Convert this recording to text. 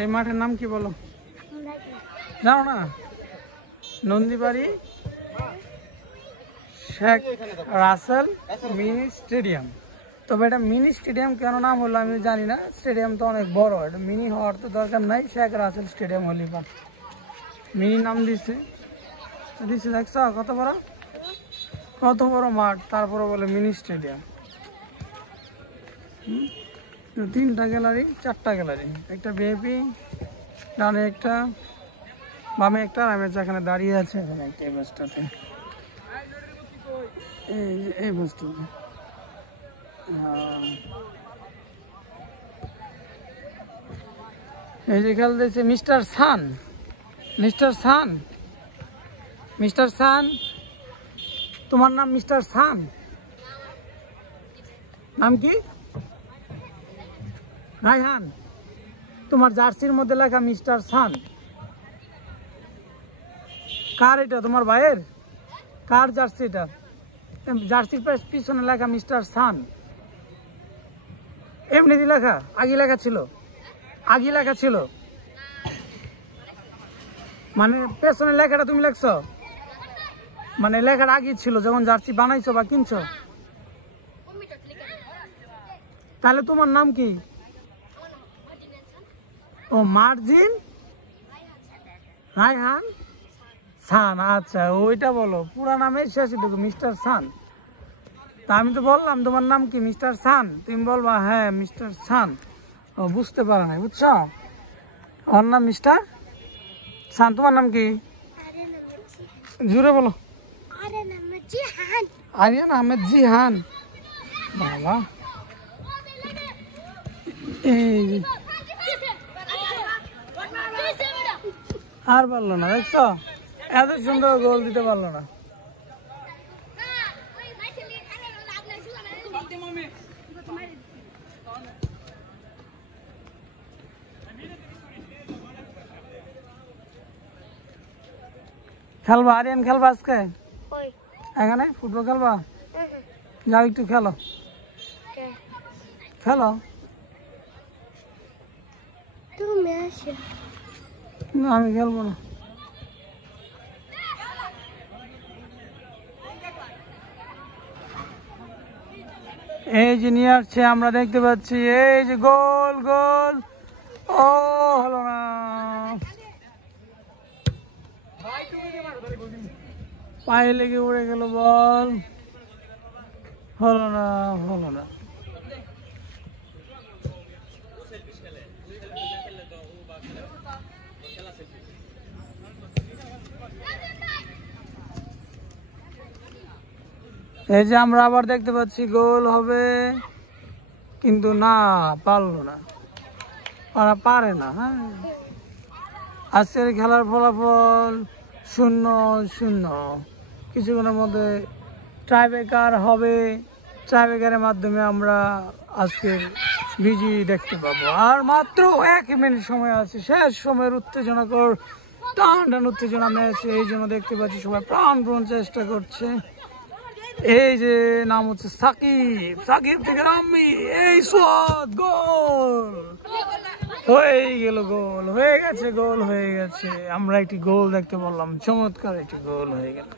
এই মাঠের নাম কি বলো? জানো না? Nandibari Sheikh Rasel mini stadium. তবে এটা মিনি স্টেডিয়াম কেন নাম হলো আমি জানি না, স্টেডিয়াম তো অনেক বড়, এটা মিনি হওয়ার তো দরকার নাই, শেখ রাসেল স্টেডিয়াম হলি বা মিনি নাম দিছে দেখছ কত বড় মাঠ, তারপরে বলে মিনি স্টেডিয়াম। তিনটা গ্যালারি, চারটা গ্যালারি, একটা ভিআইপি, ডানে একটা, বামে একটা, আমি যেখানে দাঁড়িয়ে আছে এখানে একটা, এই বাসটাতে, এই বাসটাতে। এই যে খেয়াল দিয়েছে মিস্টার সান, মিস্টার সান, মিস্টার সান, তোমার নাম মিস্টার সান? নাম কি? রায়হান। তোমার জার্সির মধ্যে লেখা মিস্টার সান, কার এটা? তোমার ভাইয়ের? কার জার্সি এটা? জার্সির পিছনে লেখা মিস্টার সান, এমনি লেখা? আগে লেখা ছিল? আগে লেখা ছিল মানে পেছনে লেখাটা তুমি লেখছ? মানে লেখাটা আগে ছিল যখন জার্সি বানাইছো বা কিনছো? তাহলে তোমার নাম কি? ও মার্জিন রায়হান সান, আচ্ছা ওইটা বলো, পুরা নামে শেষটুকু মিস্টার সান। তা আমি তো বললাম তোমার নাম কি মিস্টার সান, তুমি বলবা হ্যাঁ মিস্টার সান। ও বুঝতে পারো না, বুঝছো? ওর নাম মিস্টার সান। তোমার নাম কি? জুড়ে বলো। আরিয়ান আহমেদ জিহান। বাবা এই আর পারলো না, দেখছো? এত সুন্দর গোল দিতে পারলো না। খেলবা আরিয়ান, খেলবা আজকে এখানে ফুটবল খেলবা? যাও একটু খেলো, খেলো। না আমি খেলবো না। এই যে নিয়ে আসছে, আমরা দেখতে পাচ্ছি, এই যে গোল, গোল। ও হলো না, পায়ে লেগে উড়ে গেল বল, হলো না, হলো না। এই যে আমরা আবার দেখতে পাচ্ছি গোল হবে, কিন্তু না, পারলো না, ওরা পারে না। হ্যাঁ, আজকের খেলার ফলাফল 0-0। কিছুক্ষণের মধ্যে টাইব্রেকার হবে, টাইব্রেকারের মাধ্যমে আমরা আজকের বিজয়ী দেখতে পাবো। আর মাত্র 1 মিনিট সময় আছে, শেষ সময়ের উত্তেজনাকর টান উত্তেজনা ম্যাচ। এই জন্য দেখতে পাচ্ছি সবাই প্রাণপণ চেষ্টা করছে। এই যে নাম হচ্ছে সাকিব, সাকিব থেকে রাম্মি, এই সোয়াদ, গোল হয়ে গেল, গোল হয়ে গেছে, গোল হয়ে গেছে। আমরা একটি গোল দেখতে পারলাম, চমৎকার একটি গোল হয়ে গেল।